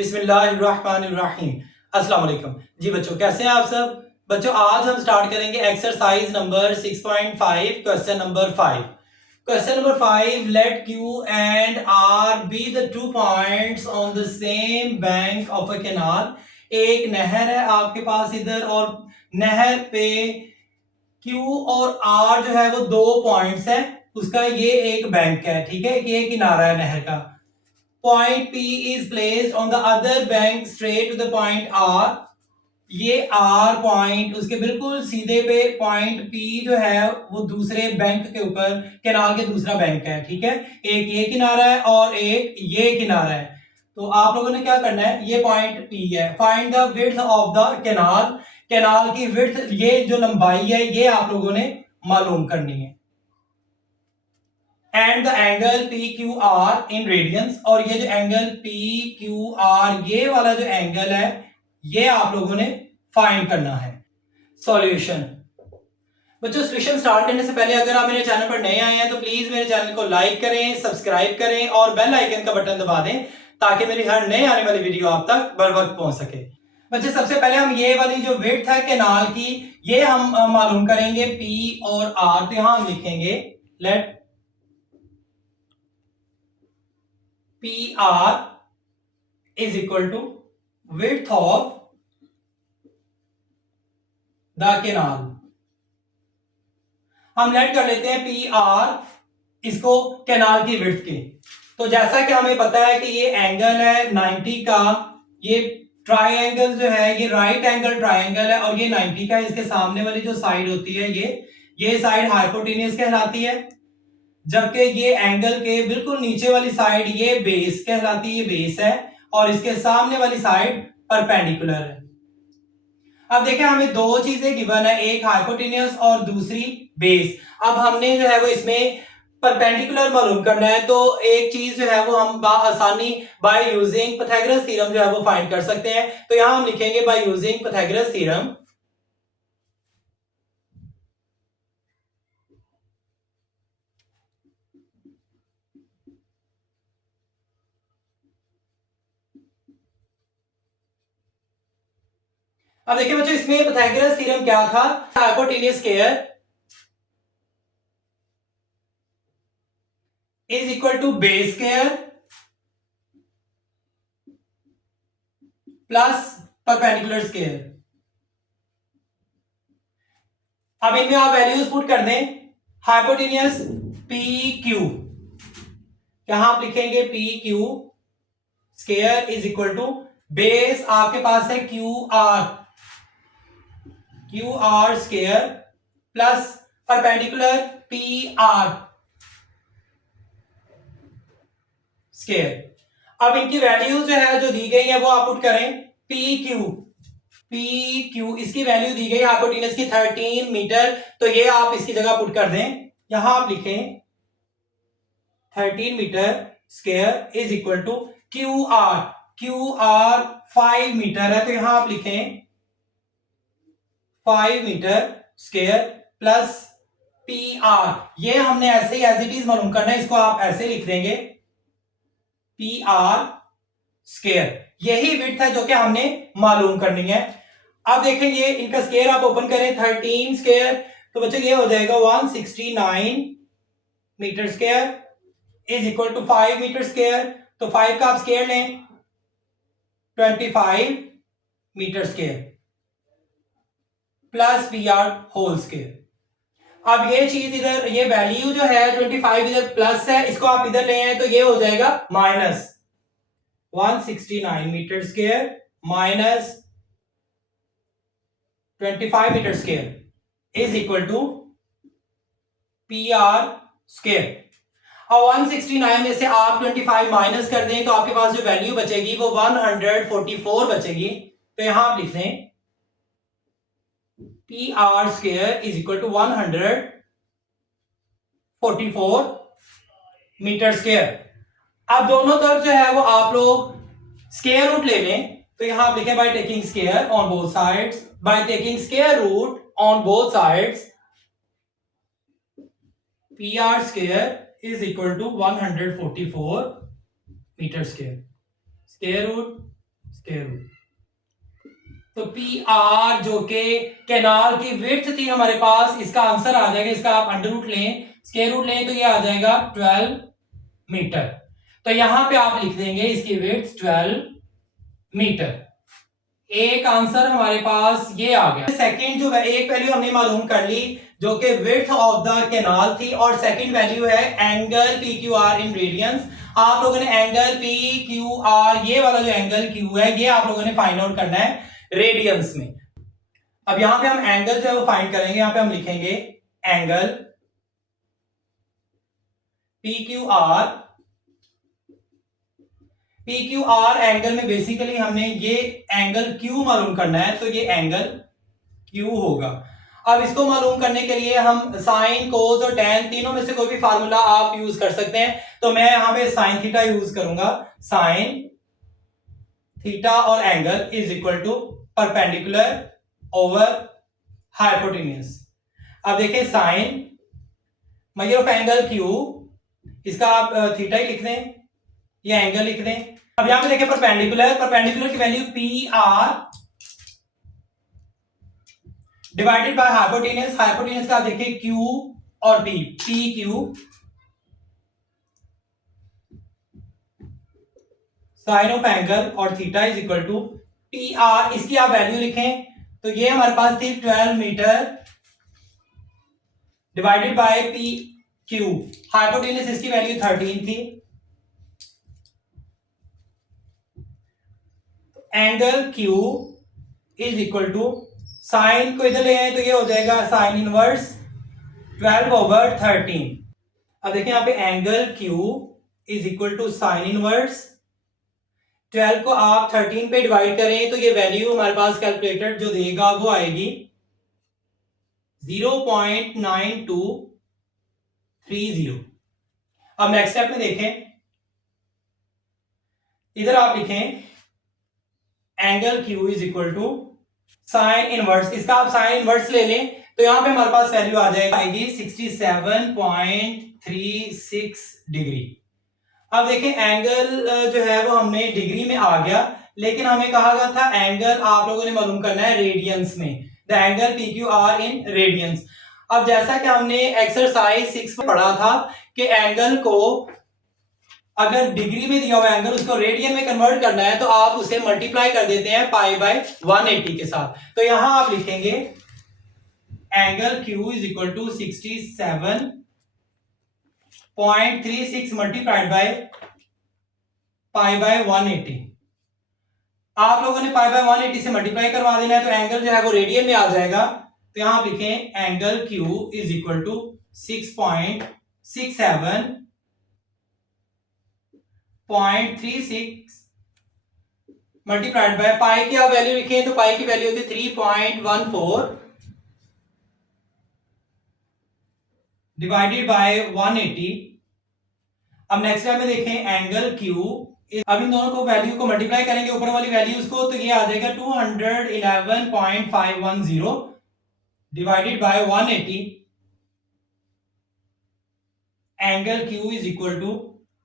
बिस्मिल्लाहिर्रहमानिर्रहीम। अस्सलाम वालेकुम। जी बच्चों, कैसे हैं आप सब? बच्चों, आज हम स्टार्ट करेंगे exercise number 6.5, question number 5। Question number 5, let Q and R be the 2 points on the same bank of a canal। एक नहर है आपके पास इधर, और नहर पे Q और R जो है वो 2 पॉइंट्स है, उसका ये एक बैंक है, ठीक है, ये किनारा है नहर का। Point P is placed on the other bank straight to the point R। ये R पॉइंट उसके बिल्कुल सीधे पे पॉइंट P जो है वो दूसरे बैंक के ऊपर, कैनाल के दूसरा बैंक है, ठीक है। एक ये किनारा है और एक ये किनारा है। तो आप लोगों ने क्या करना है, ये पॉइंट P है। Find the width of the canal. Canal की विड्थ, ये जो लंबाई है, ये आप लोगों ने मालूम करनी है। And the angle P Q R in radians. और ये जो एंगल पी क्यू आर, ये वाला जो एंगल है, ये आप लोगों ने फाइंड करना है। सॉल्यूशन। बच्चों, सॉल्यूशन स्टार्ट करने से पहले अगर आप मेरे चैनल पर नए आए हैं तो प्लीज मेरे चैनल को लाइक करें, सब्सक्राइब करें और बेल आइकन का बटन दबा दें, ताकि मेरी हर नए आने वाली वीडियो आप तक बर वक्त पहुंच सके। बच्चे, सबसे पहले हम ये वाली जो विड्थ है कैनाल की, ये हम मालूम करेंगे, पी और आर। तो यहां हम लिखेंगे let PR is equal to width of the canal। हम लेट कर लेते हैं PR इसको कैनाल की विड्थ के। तो जैसा कि हमें पता है कि ये एंगल है 90 का, ये ट्राइंगल जो है ये राइट एंगल ट्राइंगल है और ये 90 का है। इसके सामने वाली जो साइड होती है ये साइड हाइपोटेन्यूज कहलाती है, जबकि ये एंगल के बिल्कुल नीचे वाली साइड ये बेस कहलाती है, ये बेस है, और इसके सामने वाली साइड परपेंडिकुलर है। अब देखें, हमें दो चीजें गिवन है, एक हाइपोटेन्यूज और दूसरी बेस। अब हमने जो है वो इसमें परपेंडिकुलर मालूम करना है, तो एक चीज जो है वो हम आसानी बाय यूजिंग पाइथागोरस थ्योरम जो है वो फाइंड कर सकते हैं। तो यहां हम लिखेंगे बाय यूजिंग पाइथागोरस थ्योरम। अब देखिए बच्चों, इसमें पाइथागोरस थ्योरम क्या था, hypotenuse square is equal to base square plus perpendicular square. अब इनमें आप वैल्यूज पुट कर दें। हाइपोटेन्यूज पी क्यू, यहां आप लिखेंगे P Q square is equal to base आपके पास है Q R square plus perpendicular P R square. अब इनकी वैल्यूज जो है जो दी गई है वो आप पुट करें। पी क्यू इसकी वैल्यू दी गई हाइपोटेन्यूज की 13 मीटर, तो ये आप इसकी जगह पुट कर दें। यहां आप लिखें 13 metre square is equal to Q R 5 metre है, तो यहां आप लिखें 5 metre square plus P R. ये हमने ऐसे ही एज इट इज मालूम करना है, इसको आप ऐसे लिख देंगे पी आर स्क्वायर। यही विड्थ है जो कि हमने मालूम करनी है। अब देखें, ये इनका स्क्वायर आप ओपन करें, 13 स्क्वायर, तो बच्चों ये हो जाएगा 169 metre square is equal to 5 metre square. तो 5 का आप स्क्वायर लें, 25 metre square plus P R whole square. अब ये चीज इधर, ये वैल्यू जो है 25 इधर प्लस है, इसको आप इधर ले आए तो ये हो जाएगा minus 169 metre square minus 25 metre square is equal to P R square. अब 169 में से आप 25 माइनस कर दें तो आपके पास जो वैल्यू बचेगी वो 144 बचेगी। तो यहां आप लिख दें P R square is equal to 144 metre square. अब दोनों तरफ जो है वो आप लोग स्क्वायर रूट ले लें, तो यहां आप लिखें by taking square on both sides, by taking square root on both sides, P R square is equal to 144 metre square. Square root square root. तो पी आर जो के कैनाल की विड्थ थी हमारे पास, इसका आंसर आ जाएगा, इसका आप अंडर रूट लें, स्क्वायर रूट लें तो ये आ जाएगा 12 मीटर। तो यहां पे आप लिख देंगे इसकी विड्थ 12 मीटर। एक आंसर हमारे पास ये आ गया। सेकंड जो एक वैल्यू हमने मालूम कर ली जो कि विड्थ ऑफ द कैनाल थी, और सेकंड वैल्यू है angle P Q R in radians. आप लोगों ने एंगल पी क्यू आर, ये वाला जो एंगल क्यू है, ये आप लोगों ने फाइंड आउट करना है रेडियंस में। अब यहां पे हम एंगल जो है वो फाइंड करेंगे। यहां पे हम लिखेंगे angle P Q are. P Q R angle में बेसिकली हमने ये एंगल क्यू मालूम करना है, तो ये एंगल क्यू होगा। अब इसको मालूम करने के लिए हम साइन, कोस और टेन तीनों में से कोई भी फार्मूला आप यूज कर सकते हैं। तो मैं यहां पे साइन थीटा यूज करूंगा। साइन थीटा और angle is equal to perpendicular over hypotenuse. अब देखिए sine measure of angle Q, इसका आप थीटा ही लिख दें या एंगल लिख दें। अब यहां पे देखिए परपेंडिकुलर, परपेंडिकुलर की value P R divided by hypotenuse. Hypotenuse का देखिए क्यू और P, P Q sine of angle और theta is equal to P R. इसकी आप वैल्यू लिखें तो ये हमारे पास थी 12 metre divided by P Q. Hypotenuse इसकी वैल्यू 13 थी। Angle Q is equal to, sine को इधर ले आए तो ये हो जाएगा साइन इनवर्स 12 ओवर 13। अब देखिए यहां पे angle Q is equal to sine inverse 12 को आप 13 पे डिवाइड करें तो ये वैल्यू हमारे पास कैलकुलेटर जो देगा वो आएगी 0.9230। अब नेक्स्ट स्टेप में देखें, इधर आप लिखें angle Q is equal to sine inverse. इसका आप साइन इनवर्स ले लें तो यहां पे हमारे पास वैल्यू आ जाएगी 67.36 डिग्री। अब देखें एंगल जो है वो हमने डिग्री में आ गया, लेकिन हमें कहा गया था एंगल आप लोगों ने मालूम करना है रेडियंस में, the angle P Q R in radians. अब जैसा कि हमने एक्सरसाइज 6 में पढ़ा था कि एंगल को अगर डिग्री में दिया हुआ एंगल उसको रेडियन में कन्वर्ट करना है तो आप उसे मल्टीप्लाई कर देते हैं पाई बाय 180 के साथ। तो यहां आप लिखेंगे angle Q is equal to 67.36 multiplied by pi by 180। आप लोगों ने पाई बाय 180 से मल्टीप्लाई करवा देना है तो एंगल जो है वो रेडियन में आ जाएगा। तो यहां आप लिखें angle Q is equal to 6.67.36 multiplied by pi की आप वैल्यू लिखें तो पाई की वैल्यू होती है 3.14 डिवाइडेड बाय 180। अब नेक्स्ट स्टेप में देखें एंगल क्यू, अब इन दोनों को वैल्यू को मल्टीप्लाई करेंगे ऊपर वाली वैल्यूज को तो ये आ जाएगा 211.510 divided by 180। Angle Q is equal to,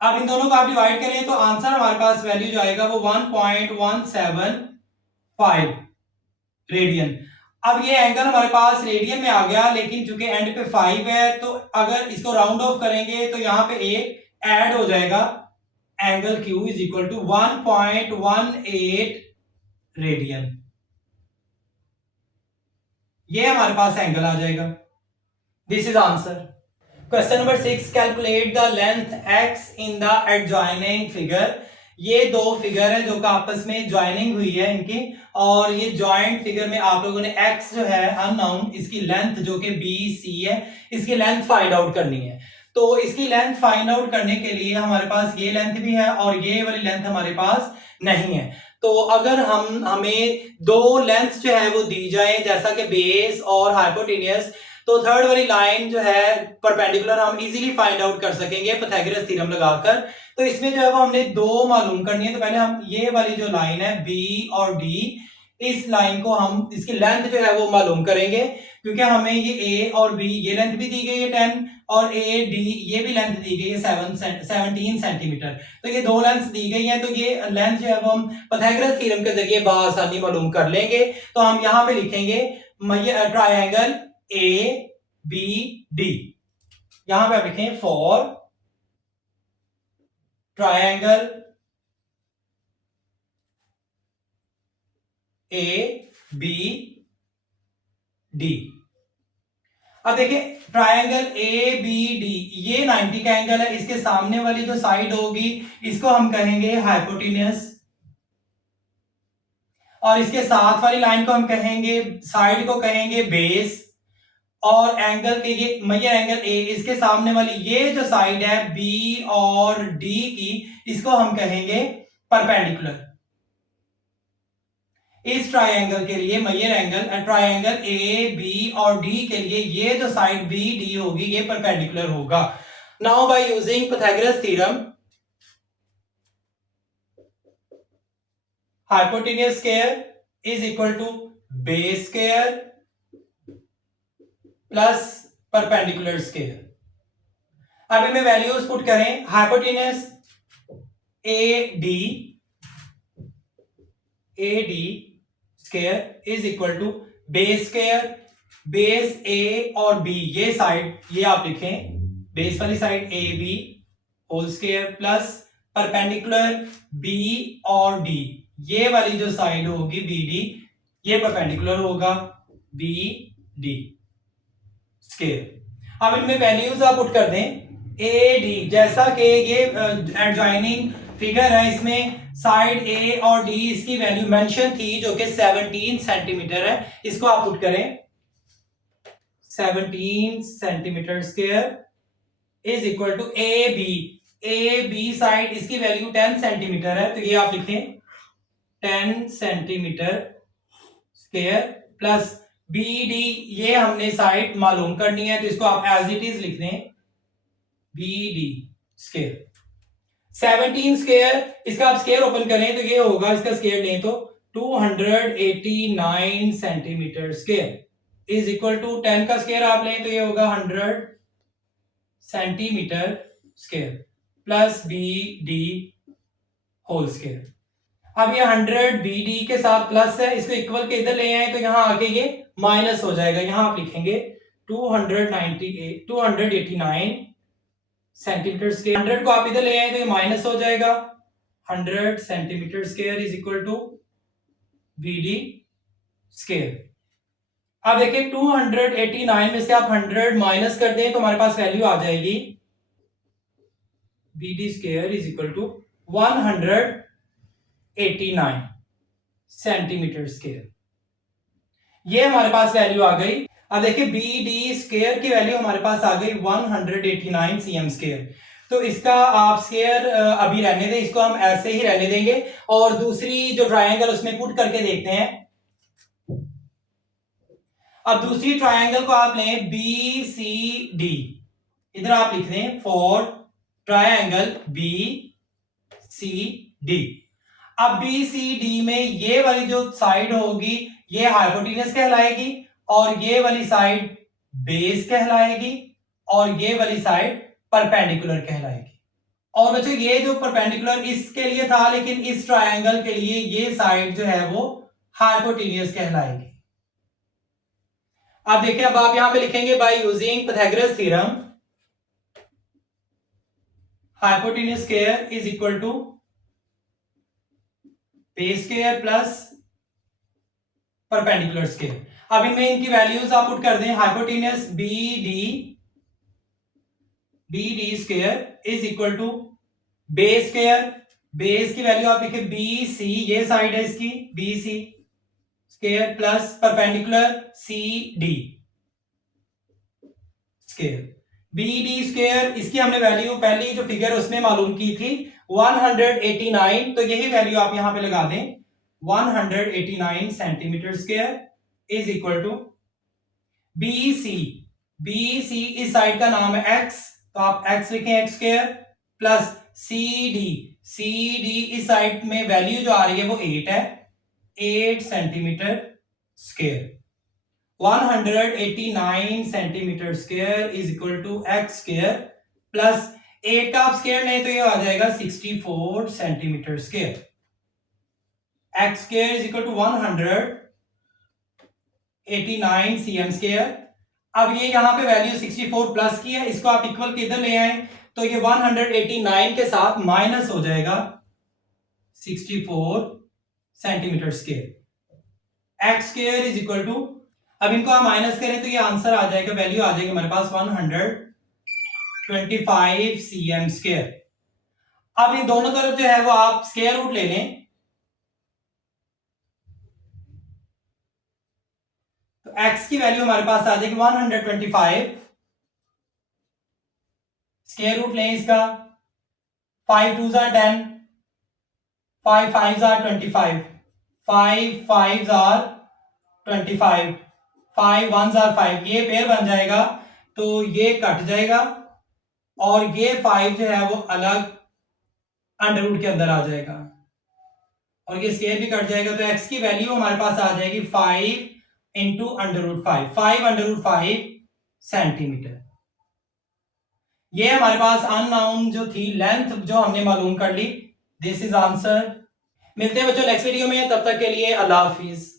अब इन दोनों को आप डिवाइड करें तो आंसर हमारे पास वैल्यू जो आएगा वो 1.175 रेडियन। अब ये एंगल हमारे पास रेडियन में आ गया, लेकिन चूंकि एंड पे 5 है तो अगर इसको राउंड ऑफ करेंगे तो यहां पे एक ऐड हो जाएगा। Angle Q is equal to 1.18 radian. ये हमारे पास एंगल आ जाएगा। This is answer. Question number 6, calculate the length x in the adjoining figure. ये दो फिगर है जो आपस में ज्वाइनिंग हुई है इनकी, और ये जॉइंट फिगर में आप लोगों ने x जो है अननोन, इसकी लेंथ जो कि BC है, इसकी लेंथ फाइंड आउट करनी है। तो इसकी लेंथ फाइंड आउट करने के लिए हमारे पास ये लेंथ भी है और ये वाली लेंथ हमारे पास नहीं है। तो अगर हमें दो लेंथ जो है वो दी जाए जैसा कि बेस और हाइपोटेनियस, तो थर्ड वाली लाइन जो है परपेंडिकुलर हम इजीली फाइंड आउट कर सकेंगे पाइथागोरस थ्योरम लगाकर। तो इसमें जो है वो हमने दो मालूम करनी है। तो पहले हम ये वाली जो लाइन है B और D, इस लाइन को हम इसकी लेंथ जो है वो मालूम करेंगे, क्योंकि हमें ये A और B ये लेंथ भी दी गई है 10 और ए डी ये भी लेंथ दी गई है 17 सेंटीमीटर। तो ये दो लेंथ दी गई हैं, तो ये लेंथ जो है वो हम पाइथागोरस थ्योरम के जरिए बआसानी मालूम कर लेंगे। तो हम यहाँ पे लिखेंगे ट्रायंगल ए बी डी, यहां पे आप लिखें for triangle A B D. अब देखिए ट्रायंगल ए बी डी ये 90 का एंगल है, इसके सामने वाली जो साइड होगी इसको हम कहेंगे हाइपोटेन्यूस, और इसके साथ वाली लाइन को हम कहेंगे, साइड को कहेंगे बेस, और एंगल के ये मेजर एंगल ए, इसके सामने वाली ये जो साइड है बी और डी की, इसको हम कहेंगे परपेंडिकुलर। इस ट्रायंगल के लिए measure angle triangle A B और डी के लिए ये जो साइड बी डी होगी ये परपेंडिकुलर होगा। Now by using Pythagoras theorem, hypotenuse square is equal to base square plus perpendicular square. अब इनमें वैल्यूज पुट करें, hypotenuse A D square is equal to base square, base A और B ये side ये आप लिखें, base वाली side A B whole square plus perpendicular B और डी ये वाली जो साइड होगी बी डी ये परपेंडिकुलर होगा बी डी स्क्वायर। अब इनमें वैल्यूज आप पुट कर दें, ए डी जैसा कि ये एडजॉइनिंग फिगर है, इसमें साइड ए और डी इसकी वैल्यू मेंशन थी जो कि 17 सेंटीमीटर है, इसको आप पुट करें 17 centimetre square is equal to A B side इसकी वैल्यू 10 सेंटीमीटर है, तो ये आप लिखें 10 centimetre square plus B D ये हमने साइड मालूम करनी है, तो इसको आप एज इट इज लिख दें बी डी स्क्वायर। 17 स्क्वायर इसका आप स्क्वायर ओपन करें तो ये होगा, इसका स्क्वायर लें तो 289 centimetre square is equal to 10 का स्क्वायर आप लें तो ये होगा 100 centimetre square plus B D whole square. अब ये 100 बी डी के साथ प्लस है, इसको इक्वल के इधर ले आए तो यहां आके ये माइनस हो जाएगा, यहां आप लिखेंगे 289 सेंटीमीटर स्क्वायर, 100 को आप इधर ले आए तो ये माइनस हो जाएगा, 100 centimetre square is equal to B D square. अब देखिए 289 में से आप 100 माइनस कर दें तो हमारे पास वैल्यू आ जाएगी B D square is equal to 189 centimetre square, ये हमारे पास वैल्यू आ गई। अब देखिए बी डी स्क्वायर की वैल्यू हमारे पास आ गई 189 सीएम स्क्वायर, तो इसका आप स्क्वायर अभी रहने दें, इसको हम ऐसे ही रहने देंगे और दूसरी जो ट्रायंगल उसमें पुट करके देखते हैं। अब दूसरी ट्रायंगल को आप लें बी सी डी, इधर आप लिख दें for triangle B C D. अब बी सी डी में ये वाली जो साइड होगी ये हाइपोटेन्यूस कहलाएगी और ये वाली साइड बेस कहलाएगी और ये वाली साइड परपेंडिकुलर कहलाएगी। और बच्चों ये जो परपेंडिकुलर इसके लिए था, लेकिन इस ट्रायंगल के लिए ये साइड जो है वो हाइपोटेन्यूस कहलाएगी। अब देखिए, अब आप यहां पे लिखेंगे by using Pythagoras theorem, hypotenuse square is equal to base square plus perpendicular square. अब इनमें इनकी वैल्यूज आप पुट कर दें, hypotenuse B D square is equal to base square, base की वैल्यू आप लिखे बी सी, ये साइड है इसकी B C square plus perpendicular C D square. B D square इसकी हमने वैल्यू पहली जो फिगर उसमें मालूम की थी 189, तो यही वैल्यू आप यहां पे लगा दें 189 centimetre square is equal to B C इस साइड का नाम है एक्स, तो आप एक्स लिखें X square plus C D इस साइड में वैल्यू जो आ रही है वो 8 है, 8 centimetre square. 189 centimetre square is equal to X square plus 8 का आप स्क्वायर लें तो ये आ जाएगा 64 centimetre square. X square is equal to 189 cm square. अब ये यहां पे वैल्यू 64 प्लस की है, इसको आप इक्वल के इधर ले आए तो ये 189 के साथ माइनस हो जाएगा 64 centimetre square. X square is equal to, अब इनको आप माइनस करें तो ये आंसर आ जाएगा, वैल्यू आ जाएगी हमारे पास 125 cm स्क्वायर। अब इन दोनों तरफ जो है वो आप स्क्वायर रूट ले लें, तो x की वैल्यू हमारे पास आ जाएगी 125, स्क्वायर रूट लें इसका, 5 2 are 10, 5 5 are 25, 5 5 are 25, 5 1 are 5, ये पेयर बन जाएगा तो ये कट जाएगा और ये 5 जो है वो अलग अंडर रूट के अंदर आ जाएगा और ये स्क्वायर भी कट जाएगा, तो x की वैल्यू हमारे पास आ जाएगी 5 into under root 5, 5 under root 5 centimetre. ये हमारे पास अननाउन जो थी लेंथ जो हमने मालूम कर ली। This is answer. मिलते हैं बच्चों नेक्स्ट वीडियो में, तब तक के लिए अल्लाह हाफिज।